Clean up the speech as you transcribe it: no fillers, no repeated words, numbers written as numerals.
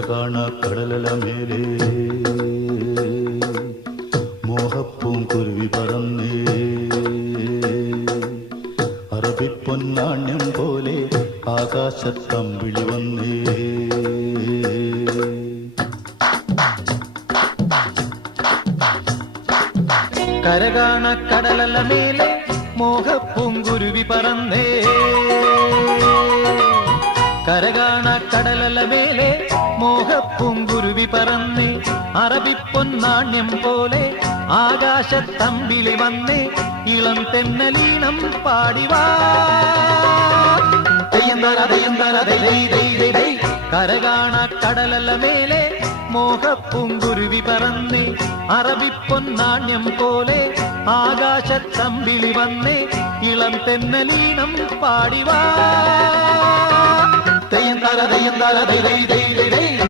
കരകാണ കടലല മേലേ മോഹപ്പൂങ്കുരുവി പറന്നേ അറബിപ്പൊന്നാണ്യം പോലെ ആകാശത്തമ്പിളി വന്നേ കരകാണ കടലല മേലെ മോഹപ്പൂങ്കുരുവി പറന്നേ കരകാണ കടലല മേലെ മോഹപ്പൂങ്കുരുവി പറന്നേ അറബിപ്പൊന്നാണ്യം പോലെ ആകാശത്തമ്പിളി വന്നേ ഇളം തെന്നലീണം പാടിവാ കരകാണ കടലല മേലെ മോഹപ്പൂങ്കുരുവി പറന്നേ അറബിപ്പൊന്നാണ്യം പോലെ ആകാശത്തമ്പിളി വന്നേ ഇളം തെന്നലീണം പാടിവാ